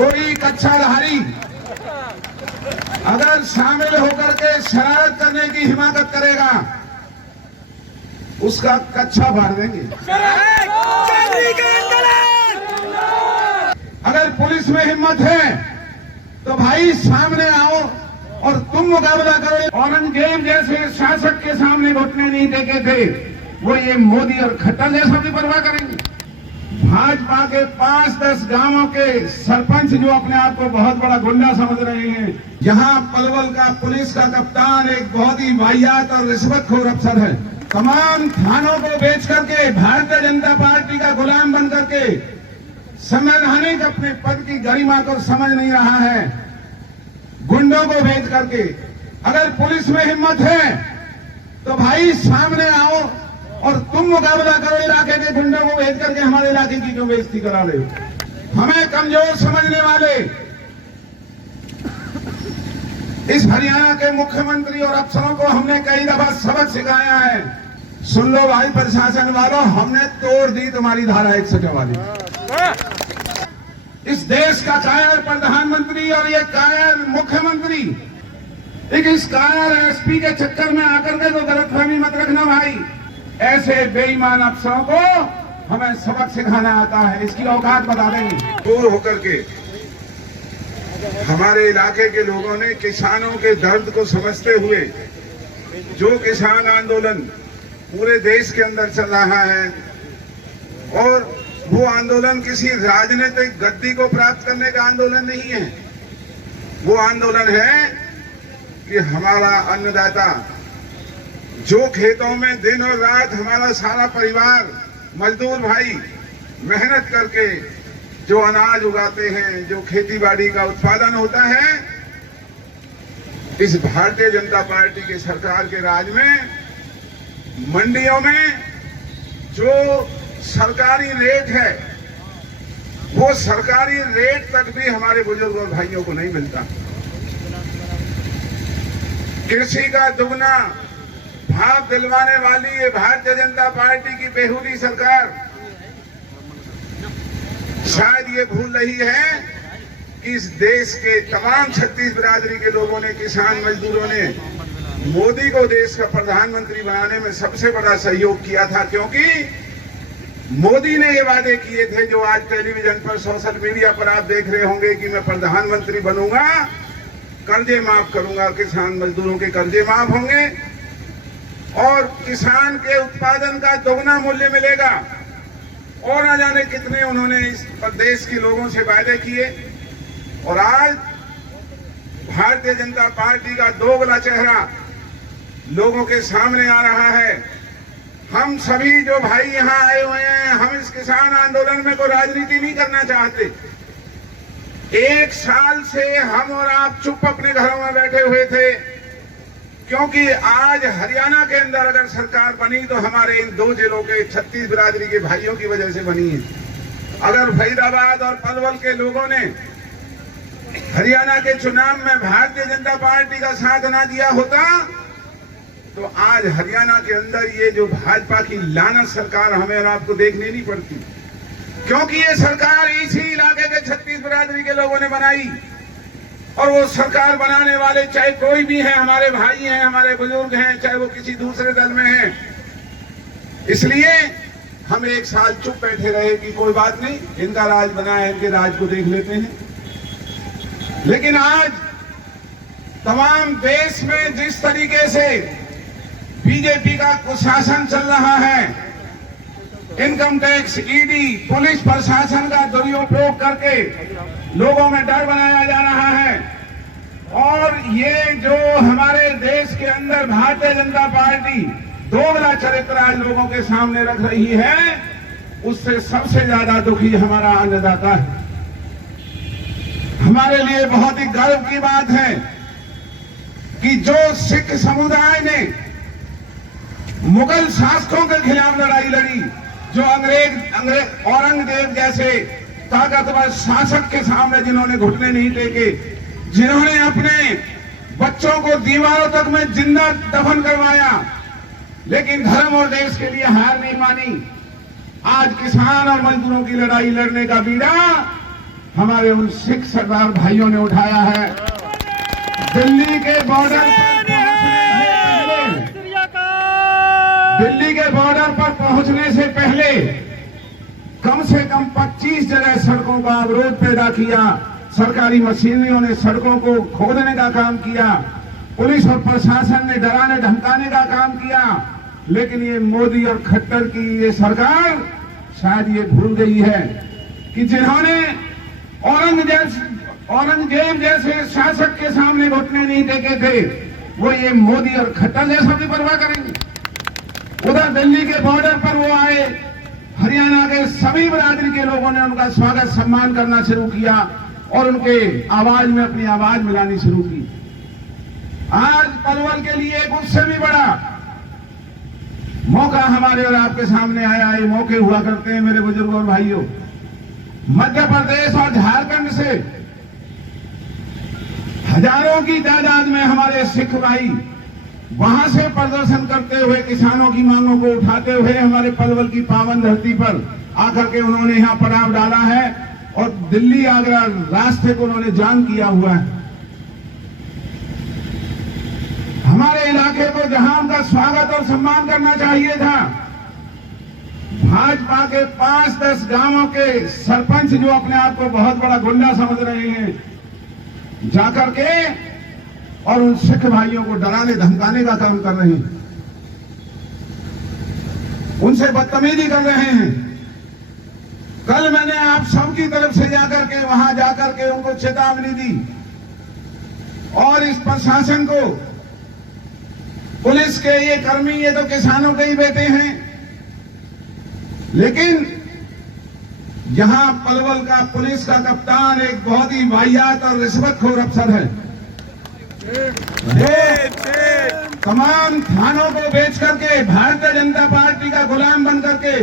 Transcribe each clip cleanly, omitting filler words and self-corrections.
कोई कच्छाधारी अगर शामिल होकर के शरारत करने की हिमाकत करेगा, उसका कच्छा भर देंगे। अगर पुलिस में हिम्मत है तो भाई सामने आओ और तुम मुकाबला करो। औरंगजेब जैसे शासक के सामने घुटने नहीं टेके थे, वो ये मोदी और खट्टर जैसा भी परवाह करेंगे। भाजपा के 5-10 गांवों के सरपंच जो अपने आप को बहुत बड़ा गुंडा समझ रहे हैं, यहाँ पलवल का पुलिस का कप्तान एक बहुत ही वाहियात और रिश्वतखोर अफसर है। तमाम थानों को बेच करके भारतीय जनता पार्टी का गुलाम बन करके संवैधानिक अपने पद की गरिमा को समझ नहीं रहा है, गुंडों को भेज करके। अगर पुलिस में हिम्मत है तो भाई सामने आओ और तुम मुकाबला करो। इलाके के गुंडों को भेज करके हमारे इलाके की क्यों बेइज्जती करा रहे हो? हमें कमजोर समझने वाले इस हरियाणा के मुख्यमंत्री और अफसरों को हमने कई दफा सबक सिखाया है। सुन लो भाई प्रशासन वालों, हमने तोड़ दी तुम्हारी धारा 144। इस देश का कायर प्रधानमंत्री और ये कायर मुख्यमंत्री, एक इस कायर एसपी के चक्कर में आकर के तो गलतफहमी मत रखना भाई। ऐसे बेईमान अफसरों को हमें सबक सिखाना आता है, इसकी औकात बता देंगे। दूर होकर के हमारे इलाके के लोगों ने किसानों के दर्द को समझते हुए जो किसान आंदोलन पूरे देश के अंदर चल रहा है, और वो आंदोलन किसी राजनीतिक गद्दी को प्राप्त करने का आंदोलन नहीं है। वो आंदोलन है कि हमारा अन्नदाता जो खेतों में दिन और रात हमारा सारा परिवार, मजदूर भाई मेहनत करके जो अनाज उगाते हैं, जो खेती बाड़ी का उत्पादन होता है, इस भारतीय जनता पार्टी की सरकार के राज में मंडियों में जो सरकारी रेट है, वो सरकारी रेट तक भी हमारे बुजुर्ग और भाइयों को नहीं मिलता। कृषि का दुगना भाव दिलवाने वाली ये भारतीय जनता पार्टी की बेहुदी सरकार शायद ये भूल रही है कि इस देश के तमाम 36 बिरादरी के लोगों ने, किसान मजदूरों ने मोदी को देश का प्रधानमंत्री बनाने में सबसे बड़ा सहयोग किया था, क्योंकि मोदी ने ये वादे किए थे जो आज टेलीविजन पर, सोशल मीडिया पर आप देख रहे होंगे कि मैं प्रधानमंत्री बनूंगा, कर्जे माफ करूंगा, किसान मजदूरों के कर्जे माफ होंगे और किसान के उत्पादन का दोगुना मूल्य मिलेगा, और न जाने कितने उन्होंने इस देश के लोगों से वादे किए। और आज भारतीय जनता पार्टी का दोगला चेहरा लोगों के सामने आ रहा है। हम सभी जो भाई यहाँ आए हुए हैं, हम इस किसान आंदोलन में कोई राजनीति नहीं करना चाहते। 1 साल से हम और आप चुप अपने घरों में बैठे हुए थे, क्योंकि आज हरियाणा के अंदर अगर सरकार बनी तो हमारे इन 2 जिलों के 36 बिरादरी के भाइयों की वजह से बनी है। अगर फरीदाबाद और पलवल के लोगों ने हरियाणा के चुनाव में भारतीय जनता पार्टी का साथ ना दिया होता तो आज हरियाणा के अंदर ये जो भाजपा की लानत सरकार हमें और आपको देखने नहीं पड़ती, क्योंकि ये सरकार इसी इलाके के 36 बिरादरी के लोगों ने बनाई। और वो सरकार बनाने वाले चाहे कोई भी है, हमारे भाई हैं, हमारे बुजुर्ग हैं, चाहे वो किसी दूसरे दल में हैं। इसलिए हम 1 साल चुप बैठे रहे कि कोई बात नहीं, इनका राज बना है, इनके राज को देख लेते हैं। लेकिन आज तमाम देश में जिस तरीके से बीजेपी का कुशासन चल रहा है, इनकम टैक्स, ईडी, पुलिस प्रशासन का दुरुपयोग करके लोगों में डर बनाया जा रहा है, और ये जो हमारे देश के अंदर भारतीय जनता पार्टी दोगला चरित्र आज लोगों के सामने रख रही है, उससे सबसे ज्यादा दुखी हमारा अन्नदाता है। हमारे लिए बहुत ही गर्व की बात है कि जो सिख समुदाय ने मुगल शासकों के खिलाफ लड़ाई लड़ी, जो अंग्रेज औरंगजेब जैसे ताकतवर शासक के सामने जिन्होंने घुटने नहीं टेके, जिन्होंने अपने बच्चों को दीवारों तक में जिंदा दफन करवाया, लेकिन धर्म और देश के लिए हार नहीं मानी, आज किसान और मजदूरों की लड़ाई लड़ने का बीड़ा हमारे उन सिख सरदार भाइयों ने उठाया है। दिल्ली के बॉर्डर पर पहुंचने से पहले कम से कम 25 जगह सड़कों का अवरोध पैदा किया। सरकारी मशीनरियों ने सड़कों को खोदने का काम किया। पुलिस और प्रशासन ने डराने धमकाने का काम किया। लेकिन ये मोदी और खट्टर की ये सरकार शायद ये भूल गई है कि जिन्होंने औरंगजेब जैसे शासक के सामने घुटने नहीं टेके थे, वो ये मोदी और खट्टर जैसा भी परवाह करेंगे। उधर दिल्ली के बॉर्डर पर वो आए, हरियाणा के सभी बिरादरी के लोगों ने उनका स्वागत सम्मान करना शुरू किया और उनके आवाज में अपनी आवाज मिलानी शुरू की। आज पलवल के लिए एक उससे भी बड़ा मौका हमारे और आपके सामने आया। ये मौके हुआ करते हैं मेरे बुजुर्गों और भाइयों। मध्य प्रदेश और झारखंड से हजारों की तादाद में हमारे सिख भाई वहां से प्रदर्शन करते हुए, किसानों की मांगों को उठाते हुए हमारे पलवल की पावन धरती पर आकर के उन्होंने यहां पड़ाव डाला है और दिल्ली आगरा रास्ते को उन्होंने जाम किया हुआ है। हमारे इलाके को जहां उनका स्वागत और सम्मान करना चाहिए था, भाजपा के 5-10 गांवों के सरपंच जो अपने आप को बहुत बड़ा गुंडा समझ रहे हैं, जाकर के और उन सिख भाइयों को डराने धमकाने का काम कर रहे हैं, उनसे बदतमीजी कर रहे हैं। कल मैंने आप सबकी तरफ से जाकर के वहां जाकर के उनको चेतावनी दी और इस प्रशासन को, पुलिस के ये कर्मी ये तो किसानों के ही बेटे हैं, लेकिन यहां पलवल का पुलिस का कप्तान एक बहुत ही वाहियात और रिश्वतखोर अफसर है। तमाम थानों को बेच करके भारतीय जनता पार्टी का गुलाम बन करके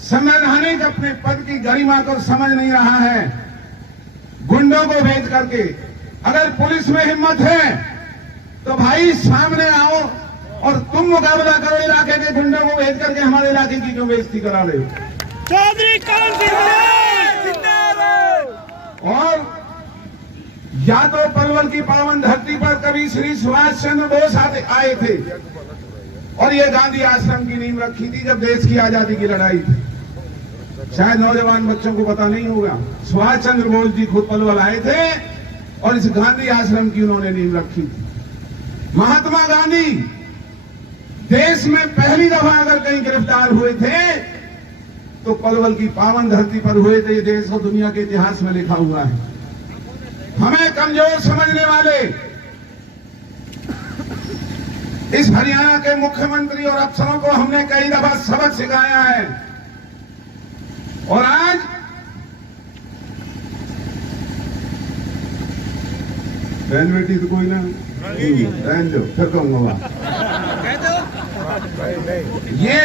संवैधानिक अपने पद की गरिमा को समझ नहीं रहा है। गुंडों को भेज करके, अगर पुलिस में हिम्मत है तो भाई सामने आओ और तुम मुकाबला करो इलाके के गुंडों को भेज करके। हमारे इलाके की क्यों बेइज्जती करा रहे हो? चौधरी कौन जिंदाबाद। और या तो पलवल की पावन धरती पर कभी श्री सुभाष चंद्र बोस आए थे और ये गांधी आश्रम की नींव रखी थी जब देश की आजादी की लड़ाई थी। शायद नौजवान बच्चों को पता नहीं होगा, सुभाष चंद्र बोस जी खुद पलवल आए थे और इस गांधी आश्रम की उन्होंने नींव रखी थी। महात्मा गांधी देश में पहली दफा अगर कहीं गिरफ्तार हुए थे तो पलवल की पावन धरती पर हुए थे। ये देश और दुनिया के इतिहास में लिखा हुआ है। हमें कमजोर समझने वाले इस हरियाणा के मुख्यमंत्री और अफसरों को हमने कई दफा सबक सिखाया है और आज बहन बेटी तो कोई ना रहने दो, फिर कहूंगा। ये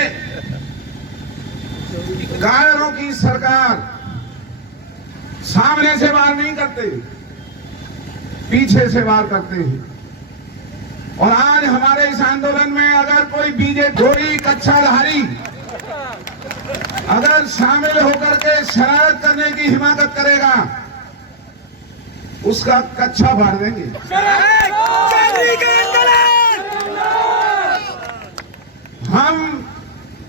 कायरों की सरकार सामने से वार नहीं करते, पीछे से वार करते हैं। और आज हमारे इस आंदोलन में अगर कोई बीजेपी कच्छाधारी अगर शामिल होकर के शरारत करने की हिमाकत करेगा, उसका कच्छा भर देंगे। हम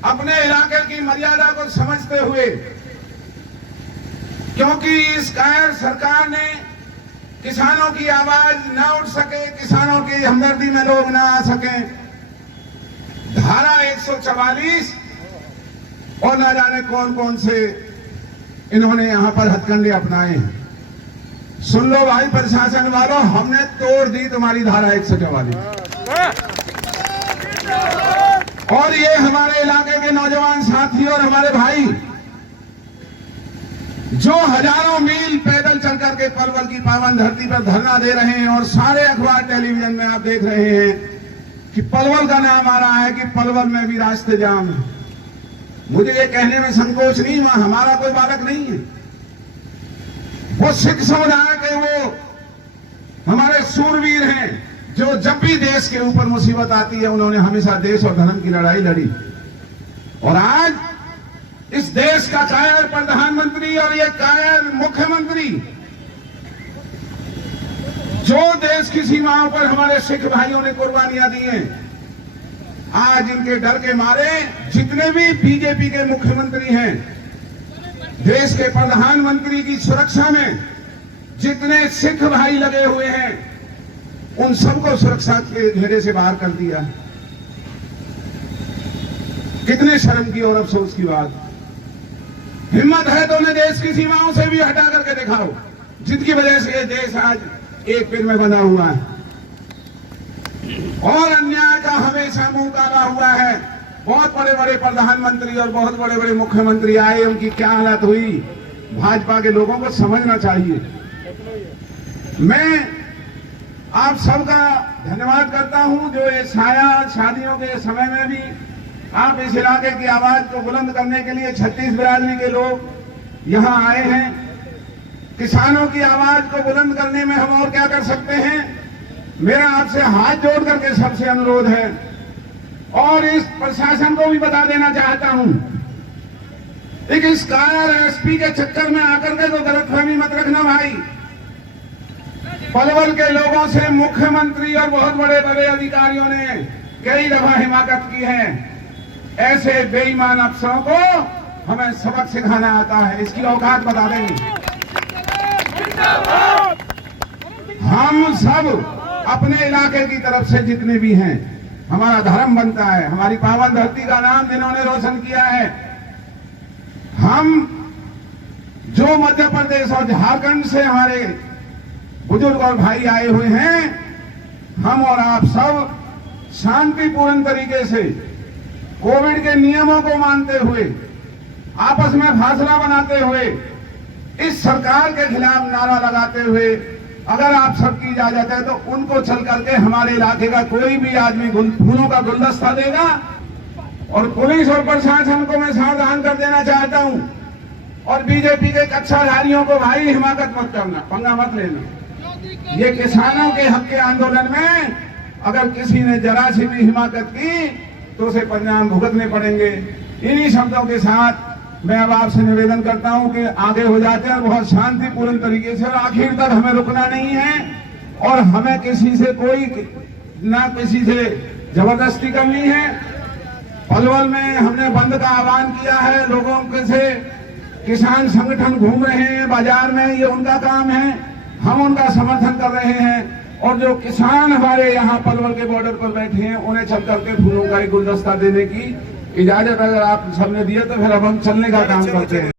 अपने इलाके की मर्यादा को समझते हुए, क्योंकि इस कायर सरकार ने किसानों की आवाज न उठ सके, किसानों की हमदर्दी में लोग न आ सके, धारा 144 और न जाने कौन कौन से इन्होंने यहां पर हथकंडे अपनाए हैं। सुन लो भाई प्रशासन वालों, हमने तोड़ दी तुम्हारी धारा 144। और ये हमारे इलाके के नौजवान साथी और हमारे भाई जो हजारों मील पैदल चल करके पलवल की पावन धरती पर धरना दे रहे हैं और सारे अखबार टेलीविजन में आप देख रहे हैं कि पलवल का नाम आ रहा है कि पलवल में भी रास्ते जाम है। मुझे ये कहने में संकोच नहीं हुआ, हमारा कोई बालक नहीं है। वो सिख समुदाय के वो हमारे सूरवीर हैं जो जब भी देश के ऊपर मुसीबत आती है उन्होंने हमेशा देश और धर्म की लड़ाई लड़ी। और आज इस देश का कायर प्रधानमंत्री और ये कायर मुख्यमंत्री जो देश की सीमाओं पर हमारे सिख भाइयों ने कुर्बानियां दी हैं, आज इनके डर के मारे जितने भी बीजेपी के मुख्यमंत्री हैं, देश के प्रधानमंत्री की सुरक्षा में जितने सिख भाई लगे हुए हैं, उन सबको सुरक्षा के घेरे से बाहर कर दिया। कितने शर्म की और अफसोस की बात। हिम्मत है तो उन्हें देश की सीमाओं से भी हटा करके दिखाओ, जिनकी वजह से ये देश आज एक पिन में बना हुआ है और अन्याय का हमेशा मुंह काला हुआ है। बहुत बड़े बड़े प्रधानमंत्री और बहुत बड़े बड़े मुख्यमंत्री आए, उनकी क्या हालत हुई, भाजपा के लोगों को समझना चाहिए। मैं आप सबका धन्यवाद करता हूं जो ये शादियों के समय में भी आप इस इलाके की आवाज को बुलंद करने के लिए 36 बिरादरी के लोग यहां आए हैं। किसानों की आवाज को बुलंद करने में हम और क्या कर सकते हैं। मेरा आपसे हाथ जोड़ करके सबसे अनुरोध है और इस प्रशासन को भी बता देना चाहता हूं, एक इस कायर एसपी के चक्कर में आकर के तो गलतफहमी मत रखना भाई। पलवल के लोगों से मुख्यमंत्री और बहुत बड़े बड़े अधिकारियों ने कई दफा हिमाकत की है। ऐसे बेईमान अफसरों को हमें सबक सिखाना आता है, इसकी औकात बता देंगे। हम सब अपने इलाके की तरफ से जितने भी हैं, हमारा धर्म बनता है, हमारी पावन धरती का नाम जिन्होंने रोशन किया है, हम जो मध्य प्रदेश और झारखंड से हमारे बुजुर्ग और भाई आए हुए हैं, हम और आप सब शांतिपूर्ण तरीके से कोविड के नियमों को मानते हुए, आपस में फासला बनाते हुए, इस सरकार के खिलाफ नारा लगाते हुए, अगर आप सबकी इजाजत है तो उनको चल करके हमारे इलाके का कोई भी आदमी फूलों का गुलदस्ता देगा। और पुलिस और प्रशासन को मैं सावधान कर देना चाहता हूं और बीजेपी के कच्छाधारियों को भाई हिमाकत मत करना, पंगा मत लेना। ये किसानों के हक के आंदोलन में अगर किसी ने जरा सी भी हिमाकत की तो उसे परिणाम भुगतने पड़ेंगे। इन्हीं शब्दों के साथ मैं अब आपसे निवेदन करता हूं कि आगे हो जाते हैं बहुत शांतिपूर्ण तरीके से, और आखिर तक हमें रुकना नहीं है और हमें किसी से कोई ना किसी से जबरदस्ती करनी है। पलवल में हमने बंद का आह्वान किया है, लोगों के से किसान संगठन घूम रहे हैं बाजार में, ये उनका काम है, हम उनका समर्थन कर रहे हैं। और जो किसान हमारे यहाँ पलवल के बॉर्डर पर बैठे हैं, उन्हें चल करके फूलों का एक गुलदस्ता देने की इजाजत अगर आप सबने दिया तो फिर अब हम चलने का काम करते हैं।